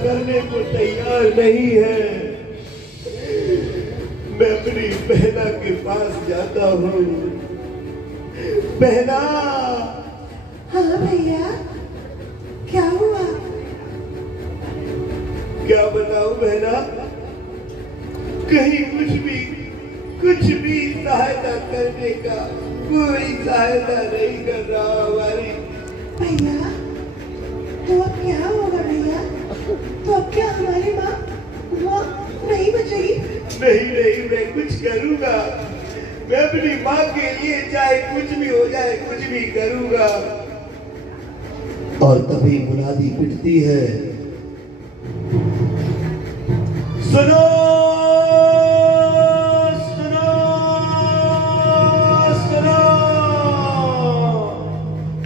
करने को तैयार नहीं है। मैं अपनी बहना के पास जाता हूँ। बहना। हाँ भैया, क्या हुआ? क्या बताऊं बहना, कहीं कुछ भी सहायता करने का कोई सहायता नहीं कर रहा हमारी। भैया तो अब क्या होगा भैया? तो अब क्या हमारी माँ नहीं बचेगी? नहीं, मैं कुछ करूंगा। मैं अपनी माँ के लिए चाहे कुछ भी हो जाए, कुछ भी करूंगा। और तभी मुनादी पिटती है, सुनो सुनो सुनो,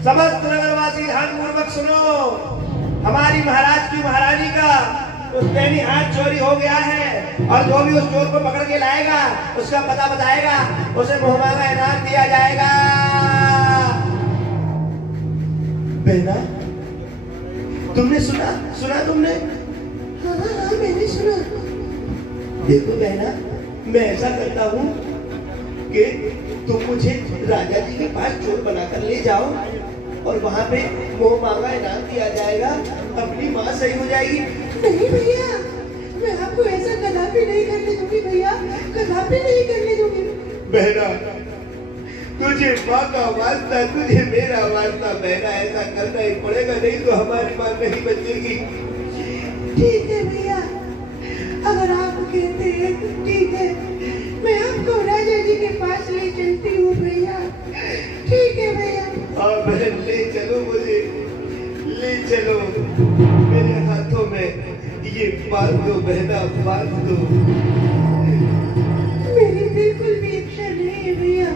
समस्त नगरवासी ध्यान पूर्वक सुनो। हमारी महाराज की महारानी का पुश्तैनी हाथ चोरी हो गया है और जो भी उस चोर को पकड़ के लाएगा, उसका पता बताएगा, उसे मुहमांगा इनाम दिया जाएगा। बहना, तुमने सुना तुमने? हाँ, मैंने सुना। देखो बहना, मैं ऐसा करता हूँ कि तुम मुझे राजा जी के पास चोर बनाकर ले जाओ और वहाँ पे मोह मांगा इनाम दिया जाएगा, अपनी माँ सही हो जाएगी। नहीं भैया, मैं आपको ऐसा कदापि नहीं करने दूंगी भैया, कदापि नहीं करने दूंगी। बहना, तुझे माँ का वास्ता, तुझे मेरा वास्ता बहना, ऐसा करना ही पड़ेगा, नहीं तो हमारी माँ नहीं बचेगी। ठीक है भैया, अगर आप कहते हैं तो ठीक है, मैं आपको राजा जी के पास ले चलती हूँ भैया। ठीक है भैया। हाँ बहन, ले चलो मुझे, ले चलो। मेरे हाथों में ये बांध दो बहना, बांध दो। मेरी बिल्कुल भी इच्छा नहीं है भैया।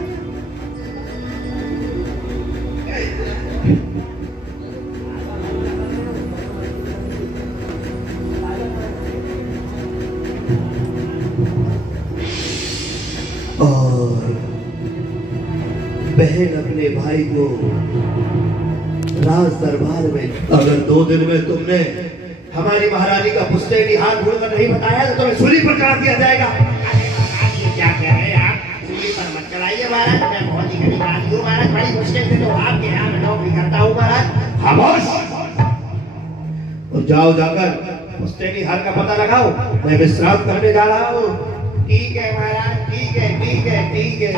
और बहन अपने भाई को राज दरबार में, अगर 2 दिन में तुमने हमारी महारानी का पुश्तैनी हाथ ढूंढकर नहीं बताया तो तुम्हें सूली पर चढ़ा दिया जाएगा। ये क्या कह रहे हैं आप? सूली पर मत चढ़ाइए महाराज, मैं बहुत ही गरीब आदमी हूँ महाराज, बड़ी मुश्किल से तो आपके यहाँ मैं नौकरी करता हूँ महाराज। खामोश! और जाओ, जाकर पुश्तैनी हाथ का पता लगाओ, मैं विश्राम करने जा रहा हूँ। ठीक है महाराज, ठीक है ठीक है ठीक है।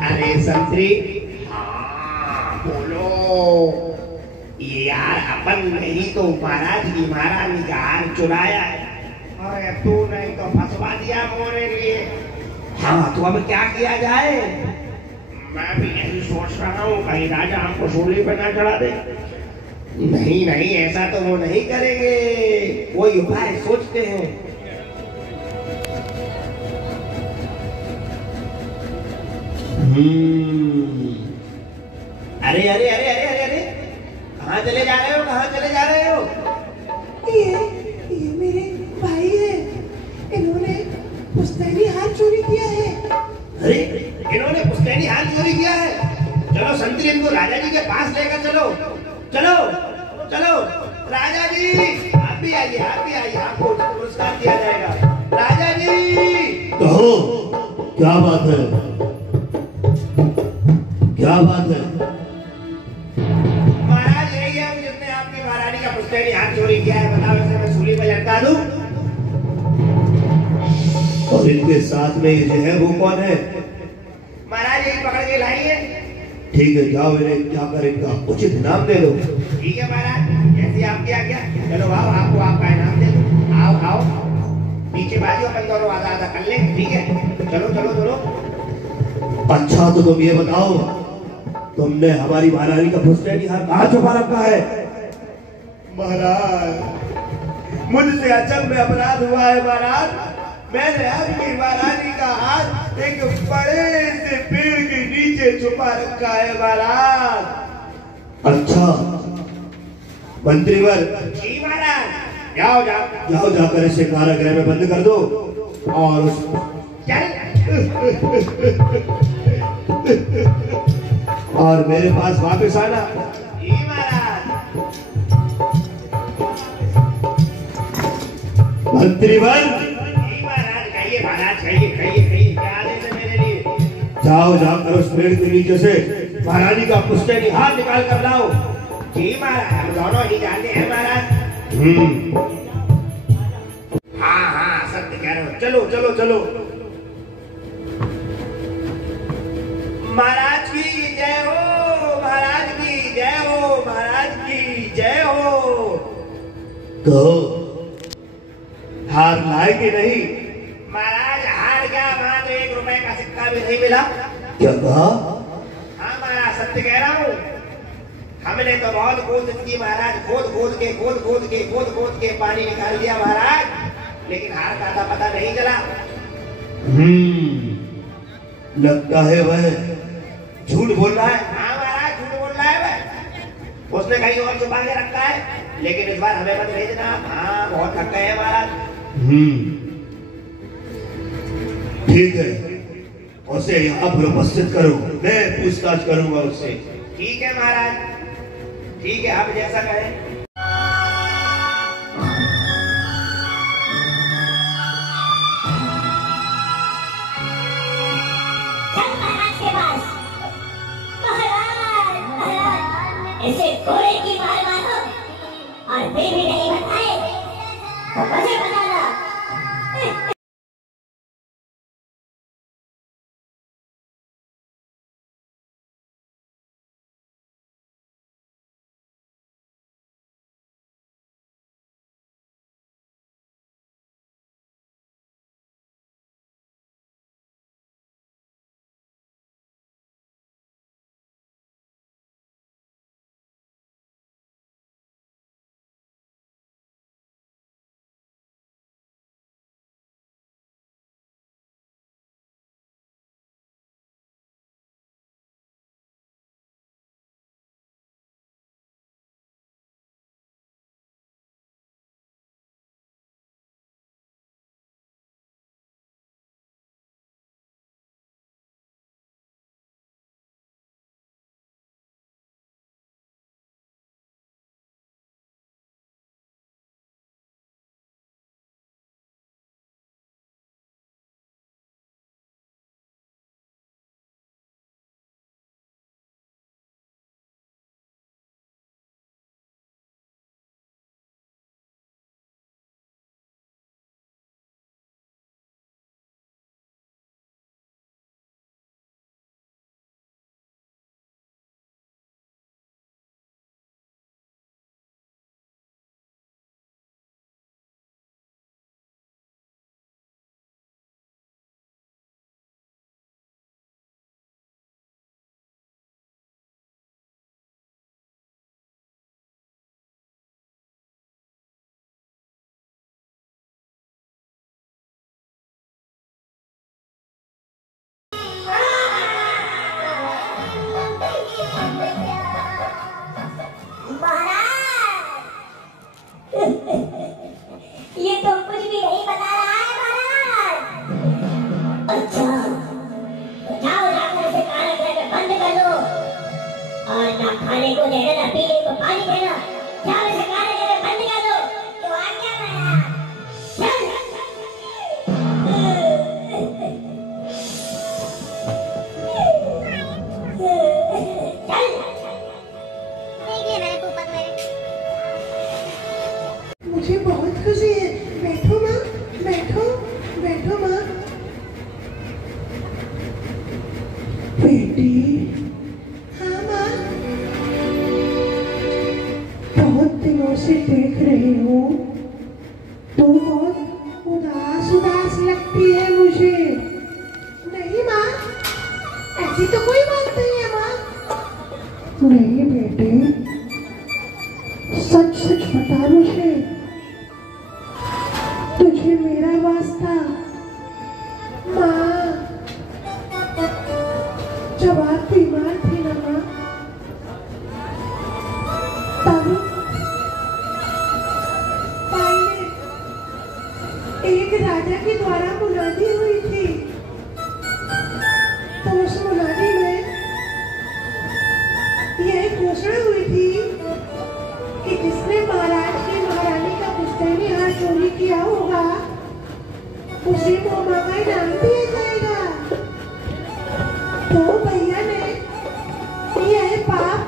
अरे संतरी, हाँ बोलो। ये यार अपन नहीं तो महाराज की महारानी का हार चुराया है, अरे तू नहीं तो फंसवा दिया मोरे लिए। हाँ तो अब क्या किया जाए? मैं भी यही सोच रहा हूँ, कहीं राजा हमको सूली पर ना चढ़ा दे। नहीं नहीं, ऐसा तो वो नहीं करेंगे, कोई उपाय सोचते हैं। अरे अरे अरे अरे अरे अरे, कहाँ चले जा रहे हो, कहाँ चले जा रहे हो? ये मेरे भाई है, इन्होंने पुश्तैनी हाथ चोरी किया है। अरे इन्होंने पुश्तैनी हाथ चोरी किया है? चलो संतरी, इनको राजा जी के पास लेकर चलो। चलो चलो राजा जी, आप भी आइए, आप भी आइए, आपको पुरस्कार दिया जाएगा। राजा जी कहो, क्या बात है, क्या बात है? महाराज यही है जिसने आपकी महारानी का पुश्तैनी हाथ चोरी किया है, बताओ इसे मैं सूली पर लटका दूं? और इनके साथ में ये जो है वो कौन है? महाराज यही पकड़ के लाइए। ठीक है, जाओ इन्हें जाकर इनका उचित इनाम दे दो। ठीक है महाराज, जैसे आपकी आज्ञा। चलो आओ, आपको आपका इनाम दे दो। आओ आओ, पीछे बाजू अपन दोनों आधा आधा कर लेंगे, ठीक है? चलो चलो चलो। अच्छा तो तुम ये बताओ, तुमने हमारी महारानी का पुश्तैनी हाथ कहाँ छुपा रखा है? महाराज, मुझसे अचल में अपराध हुआ है महाराज। मैंने आपकी महारानी का हाथ एक बड़े से पेड़ के नीचे छुपा रखा है महाराज। अच्छा मंत्रीवर, जी महाराज। जाओ जाओ जाओ, जाकर इसे कारागृह में बंद कर दो और और मेरे पास वापस आना। जी महाराज। मंत्रीवन, महाराज कहिए, महाराज कहिए कहिए कहिए, क्या आदेश है मेरे लिए? जाओ जाकर उस पेड़ के नीचे से महारानी का पुश्तैनी हाथ निकाल कर लाओ। जी महाराज, हम दोनों ही जानते हैं महाराज। हाँ हाँ, सत्य कह रहे हो। चलो चलो चलो। महाराज की जय हो, महाराज की जय हो, महाराज की जय हो। कहो हार लाए कि नहीं? महाराज हार गया, वहां तो 1 रुपए का सिक्का भी नहीं मिला। क्या कहा? हाँ महाराज, सत्य कह रहा हूँ। हमने तो बहुत कोशिश की महाराज, खोद खोद के पानी निकाल दिया महाराज, लेकिन हार का था पता नहीं चला। लगता है वह झूठ बोल रहा है। हाँ महाराज, झूठ बोल रहा है वह। उसने कहीं और छुपा के रखा है, लेकिन इस बार हमें मत भेजना। हाँ, बहुत थक गए हैं महाराज। ठीक है, उसे यहाँ पर उपस्थित करो, मैं पूछताछ करूंगा उससे। ठीक है महाराज, ठीक है, आप जैसा कहें। ऐसे घोड़े की मार मारो और फिर भी नहीं बताए तो मुझे बताना। ये तो कुछ भी नहीं बता रहा है महाराज। अच्छा, तो जाओ जाकर उसे काला करके बंद कर दो और ना खाने को देना ना पीने को पानी देना। जाओ उसे काला करके बंद कर दो। तो आज्ञा महाराज। चल मुझे बहुत खुशी है। बैठो माँ, बैठो बैठो माँ। बेटी। हाँ माँ। बहुत दिनों से देख रही हूँ, तू बहुत उदास उदास लगती है मुझे। नहीं माँ, ऐसी तो कोई बात नहीं है माँ। नहीं बेटे, सच सच बता मुझे, तुझे मेरा वास्ता। माँ, जब आप बीमार थी ना माँ, तब पहले एक राजा के द्वारा मुनादी हुई थी। तो उस मुनादी में यह घोषणा हुई थी कि जिसने महाराज की महारानी का पुश्तैनी हार चोरी किया होगा उसी मोमा का नाम दिया जाएगा। तो भैया ने यह पाप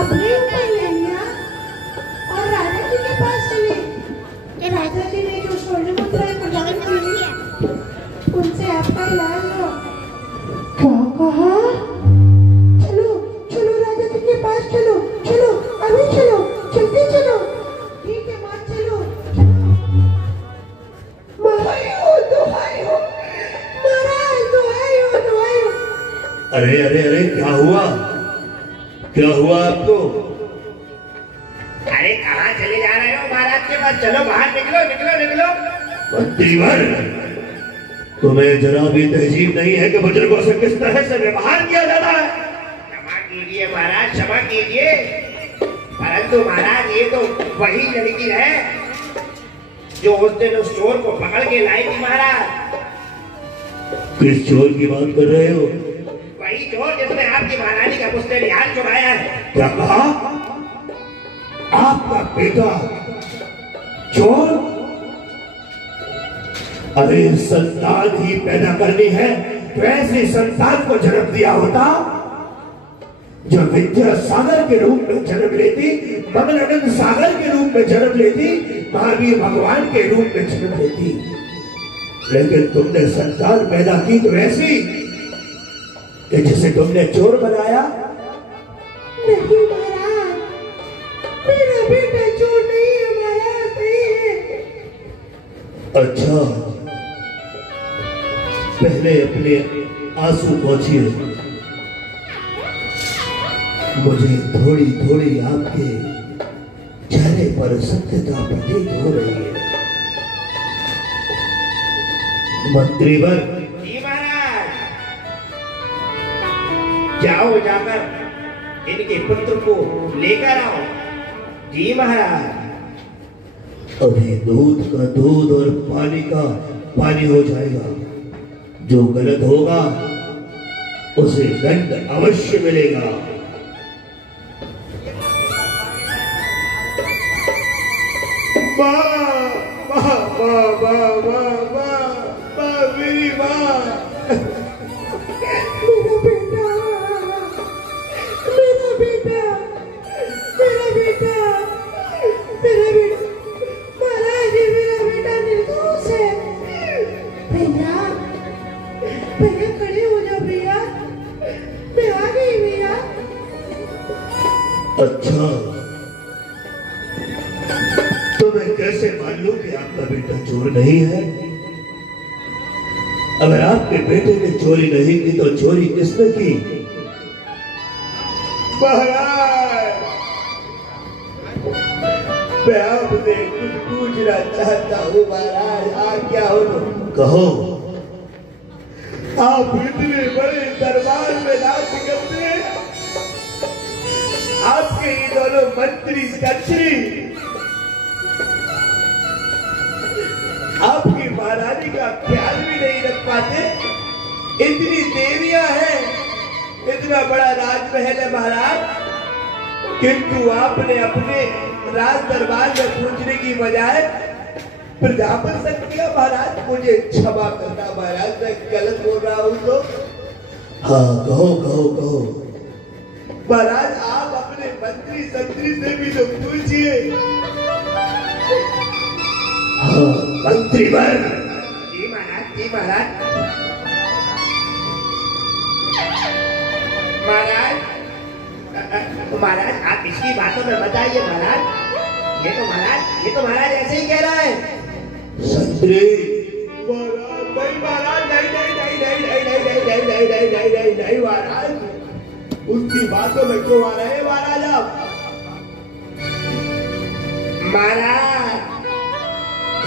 अपने ऊपर ले लिया और राजा जी के पास चले। राजा जी ने जो स्वर्ण मुद्राएं प्रदान की उनसे आपका इलाज हो। क्या कहा? चलो चलो राजा जी के पास चलो, चलो अभी चलो, जल्दी चलो। ठीक है माँ, चलो। महाराज दुहाई हो, दुहाई हो। अरे अरे अरे, क्या हुआ? क्या हुआ आपको? अरे कहाँ चले जा रहे हो महाराज के पास? चलो बाहर निकलो निकलो निकलो। मंत्रीवर, तुम्हें जरा भी तहजीब नहीं है कि बुजुर्गों से किस तरह से व्यवहार किया जाता है? क्षमा कीजिए महाराज, क्षमा कीजिए। परंतु महाराज ये तो वही लड़की है जो उस दिन उस चोर को पकड़ के लाई थी महाराज। किस चोर की बात कर रहे हो? वही चोर जिसने आपकी महारानी का पुस्तैनिहार चुराया है। क्या कहा? आपका बेटा चोर? अरे संतान ही पैदा करनी है तो ऐसी संतान को जन्म दिया होता जो विद्या सागर के रूप में जन्म लेती, मंगलानंद सागर के रूप में जन्म लेती, महावीर भगवान के रूप में जन्म लेती। लेकिन तुमने संतान पैदा की तो ऐसी कि जिसे तुमने चोर बनाया। नहीं महाराज, मेरा बेटा चोर नहीं है महाराज, नहीं है। अच्छा, पहले अपने आंसू पोंछिए। मुझे थोड़ी थोड़ी आपके चेहरे पर सत्यता प्रतीत हो रही है। मंत्रीवर, जी महाराज। जाओ, जाकर इनके पुत्र को लेकर आओ। जी महाराज। अभी दूध का दूध और पानी का पानी हो जाएगा। जो गलत होगा उसे दंड अवश्य मिलेगा। मेरी माँ, मेरा बेटा महाराज, ये मेरा बेटा निर्दोष है। भैया खड़े हो जाओ भैया, मैं आ गई भैया। अच्छा, तो मैं कैसे मान लूं कि आपका बेटा चोर नहीं है? अगर आपके बेटे ने चोरी नहीं की तो चोरी किसने की? महाराज, मैं आपसे कुछ पूछना चाहता हूँ महाराज, आज्ञा हो तो। कहो। आप इतने बड़े दरबार में नाच करते हैं, आपके ये दोनों मंत्री कचरी आपकी महारानी का ख्याल भी नहीं रख पाते। इतनी देवियां हैं, इतना बड़ा राजमहल है महाराज, किंतु आपने अपने राज दरबार में पूछने की बजाय प्रजा पर शक किया। महाराज मुझे क्षमा करना महाराज, मैं गलत बोल रहा हूँ तो। हाँ, कहो कहो कहो। महाराज आप अपने मंत्री संतरी से भी तो पूछिए। हाँ, मंत्रीवर। जी महाराज, जी महाराज। महाराज आप इसकी बातों में बताइए महाराज। ये तो महाराज ऐसे ही कह रहा है। संतरी। महाराज नहीं महाराज, नहीं महाराज, उसकी बातों में क्यों आ रहे हैं महाराज आप? महाराज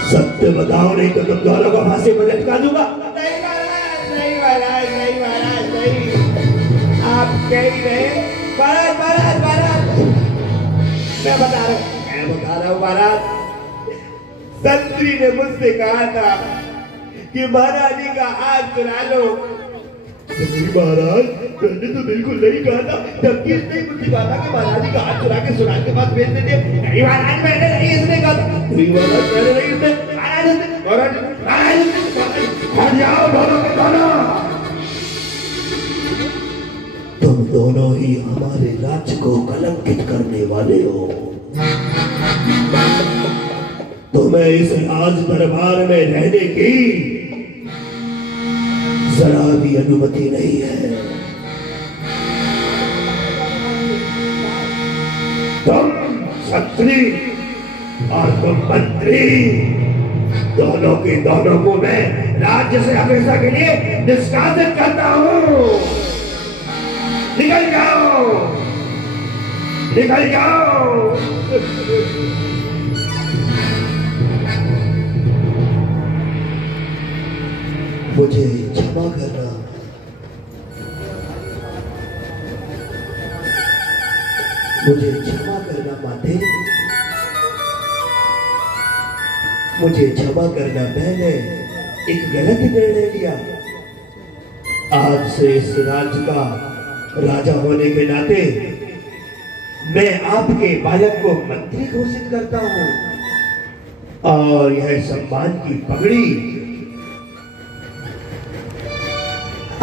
सत्य बताओ, नहीं तो तुम दोनों को फांसी पर लटका दूंगा। नहीं महाराज, नहीं महाराज, नहीं महाराज, नहीं। आप कह ही रहे महाराज, महाराज, महाराज, मैं बता रहा हूँ महाराज। संतरी ने मुझसे कहा था कि महारानी का हाथ चुरा लो। नहीं महाराज, मैंने तो बिल्कुल नहीं कहा था, जबकि इसने मुझसे कहा था कि महारानी का हाथ चुरा के सुनार के पास भेज देते। नहीं महाराज, मैंने नहीं इसने कहा था। नहीं महाराज, मैंने नहीं इसने। महाराज हट जाओ दोनों के दोनों। तुम दोनों ही हमारे राज्य को कलंकित करने वाले हो। तुम्हें इस राज दरबार में रहने की जरा भी अनुमति नहीं है। तुम छत्री और तुम मंत्री दोनों के दोनों को मैं राज्य से हमेशा के लिए निष्कासित करता हूं। निकल जाओ, निकल जाओ। मुझे क्षमा करना। मुझे क्षमा करना माते। मुझे क्षमा करना, मैंने एक गलत निर्णय लिया। आज से इस राज्य का राजा होने के नाते मैं आपके बालक को मंत्री घोषित करता हूं और यह सम्मान की पगड़ी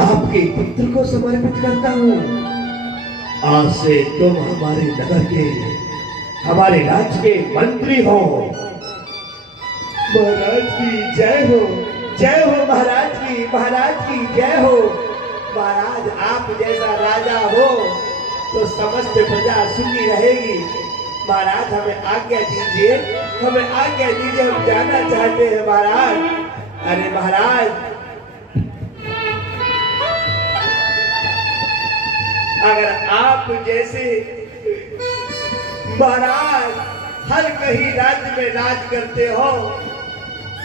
आपके पुत्र को समर्पित करता हूं। आज से तुम हमारे नगर के, हमारे राज्य के मंत्री हो। महाराज की जय हो, जय हो महाराज की जय हो। महाराज आप जैसा राजा हो तो समस्त प्रजा सुखी रहेगी। महाराज हमें आज्ञा दीजिए, हमें आज्ञा दीजिए, हम जाना चाहते हैं महाराज। अरे महाराज, अगर आप जैसे महाराज हर कहीं राज्य में राज करते हो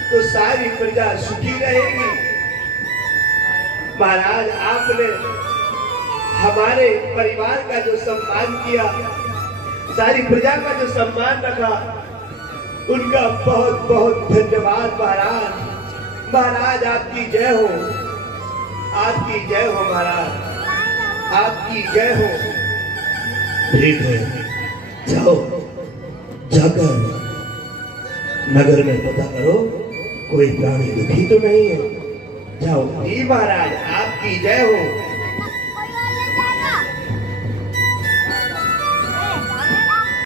तो सारी प्रजा सुखी रहेगी। महाराज आपने हमारे परिवार का जो सम्मान किया, सारी प्रजा का जो सम्मान रखा, उनका बहुत बहुत धन्यवाद महाराज। महाराज आपकी जय हो, आपकी जय हो महाराज, आपकी जय हो। ठीक है, जाओ, जाकर नगर में पता करो कोई प्राणी दुखी तो नहीं है। जाओ। जी महाराज, आपकी जय हो।